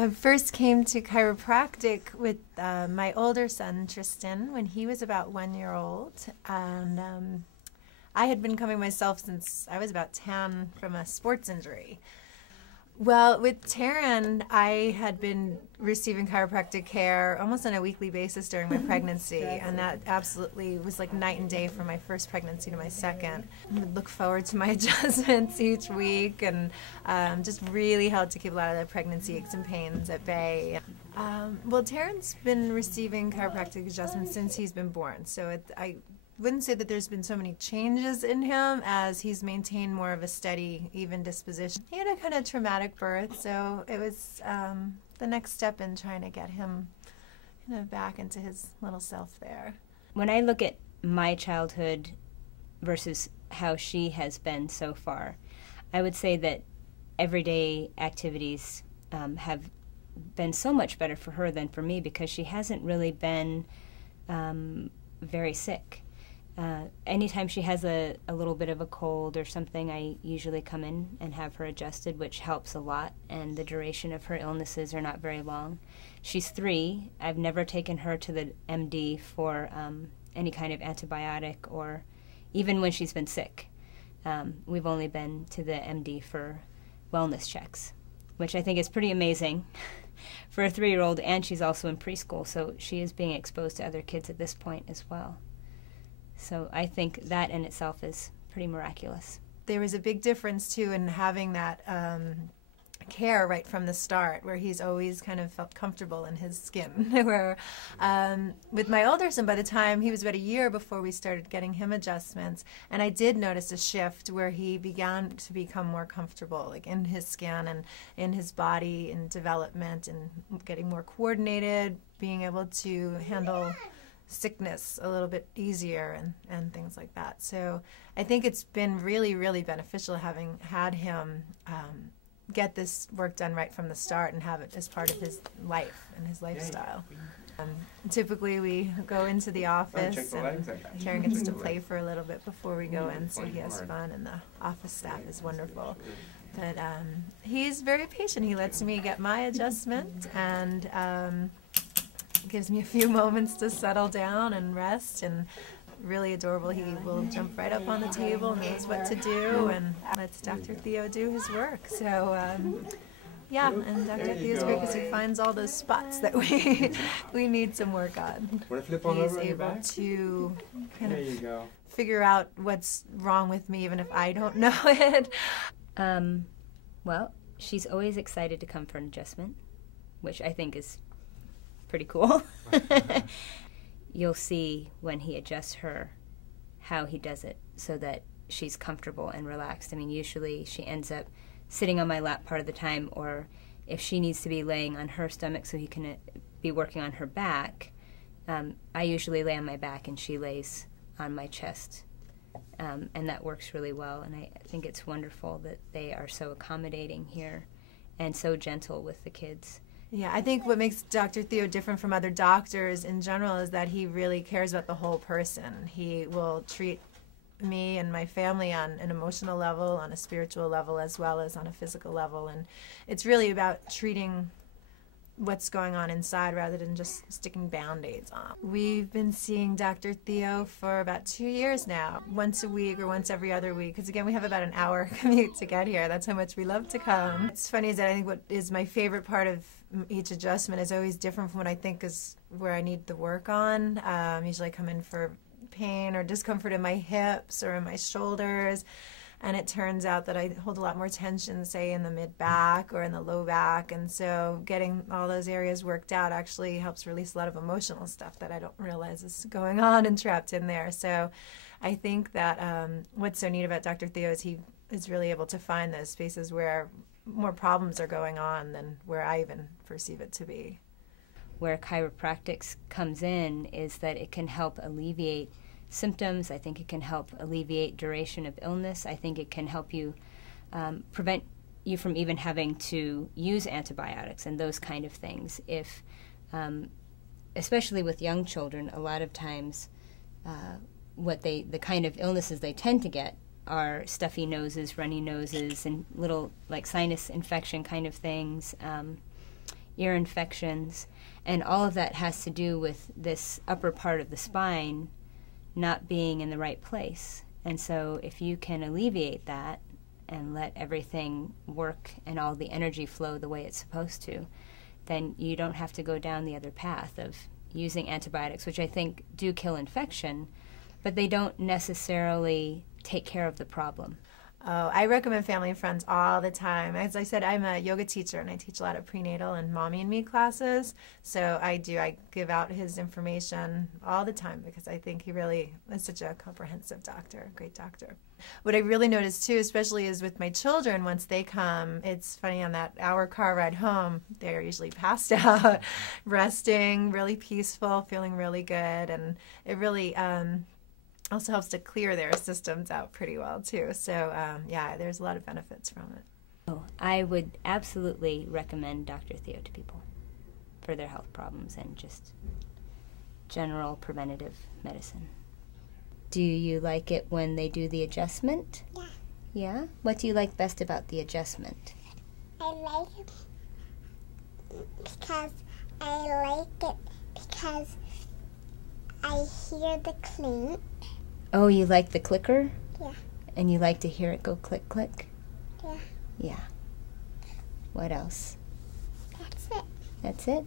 I first came to chiropractic with my older son, Tristan, when he was about 1 year old. And I had been coming myself since I was about 10 from a sports injury. Well, with Taryn, I had been receiving chiropractic care almost on a weekly basis during my pregnancy, and that absolutely was like night and day from my first pregnancy to my second. I would look forward to my adjustments each week, and just really helped to keep a lot of the pregnancy aches and pains at bay. Well, Taryn's been receiving chiropractic adjustments since he's been born, so I wouldn't say that there's been so many changes in him as he's maintained more of a steady, even disposition. He had a kind of traumatic birth, so it was the next step in trying to get him back into his little self there. When I look at my childhood versus how she has been so far, I would say that everyday activities have been so much better for her than for me, because she hasn't really been very sick. Anytime she has a little bit of a cold or something, I usually come in and have her adjusted, which helps a lot, and the duration of her illnesses are not very long. She's 3. I've never taken her to the MD for any kind of antibiotic, or even when she's been sick. We've only been to the MD for wellness checks, which I think is pretty amazing for a 3-year-old, and she's also in preschool, so she is being exposed to other kids at this point as well. So I think that in itself is pretty miraculous. There was a big difference, too, in having that care right from the start, where he's always kind of felt comfortable in his skin. Where with my older son, by the time he was about a year before we started getting him adjustments, and I did notice a shift where he began to become more comfortable, like in his skin and in his body and development, and getting more coordinated, being able to handle sickness a little bit easier and things like that. So I think it's been really, really beneficial having had him get this work done right from the start and have it as part of his life and his lifestyle. Typically we go into the office and Taryn gets to play for a little bit before we go in, so he has fun, and the office staff is wonderful. But he's very patient. He lets me get my adjustment, and gives me a few moments to settle down and rest, and really adorable. He will jump right up on the table, knows what to do, and lets Dr. Theo do his work. So yeah, and Dr. Theo's great because he finds all those spots that we need some work on. He's able to kind of figure out what's wrong with me even if I don't know it. Well, she's always excited to come for an adjustment, which I think is pretty cool. You'll see when he adjusts her how he does it so that she's comfortable and relaxed. I mean, usually she ends up sitting on my lap part of the time, or if she needs to be laying on her stomach so he can be working on her back, I usually lay on my back and she lays on my chest. And that works really well, and I think it's wonderful that they are so accommodating here and so gentle with the kids. Yeah, I think what makes Dr. Theo different from other doctors in general is that he really cares about the whole person. He will treat me and my family on an emotional level, on a spiritual level, as well as on a physical level. And it's really about treating what's going on inside rather than just sticking Band-Aids on. We've been seeing Dr. Theo for about 2 years now, once a week or once every other week, because again, we have about an hour commute to get here. That's how much we love to come. It's funny is that I think what is my favorite part of each adjustment is always different from what I think is where I need the work on. Usually I come in for pain or discomfort in my hips or in my shoulders, and it turns out that I hold a lot more tension, say, in the mid-back or in the low back, and so getting all those areas worked out actually helps release a lot of emotional stuff that I don't realize is going on and trapped in there. So I think that what's so neat about Dr. Theo is he is really able to find those spaces where more problems are going on than where I even perceive it to be. Where chiropractic comes in is that it can help alleviate symptoms. I think it can help alleviate duration of illness. I think it can help you prevent you from even having to use antibiotics and those kind of things. If, especially with young children, a lot of times the kind of illnesses they tend to get are stuffy noses, runny noses, and little like sinus infection kind of things. ear infections, and all of that has to do with this upper part of the spine not being in the right place. And so if you can alleviate that and let everything work and all the energy flow the way it's supposed to, then you don't have to go down the other path of using antibiotics, which I think do kill infection, but they don't necessarily take care of the problem. Oh, I recommend family and friends all the time. As I said, I'm a yoga teacher and I teach a lot of prenatal and mommy and me classes. So I give out his information all the time because I think he really is such a comprehensive doctor, great doctor. What I really notice too, especially is with my children, once they come, it's funny, on that hour car ride home, they're usually passed out, resting, really peaceful, feeling really good. And it really, also helps to clear their systems out pretty well too. So yeah, there's a lot of benefits from it. Oh, I would absolutely recommend Dr. Theo to people for their health problems and just general preventative medicine. Do you like it when they do the adjustment? Yeah. Yeah? What do you like best about the adjustment? I like it because I hear the clink. Oh, you like the clicker? Yeah. And you like to hear it go click, click? Yeah. Yeah. What else? That's it. That's it?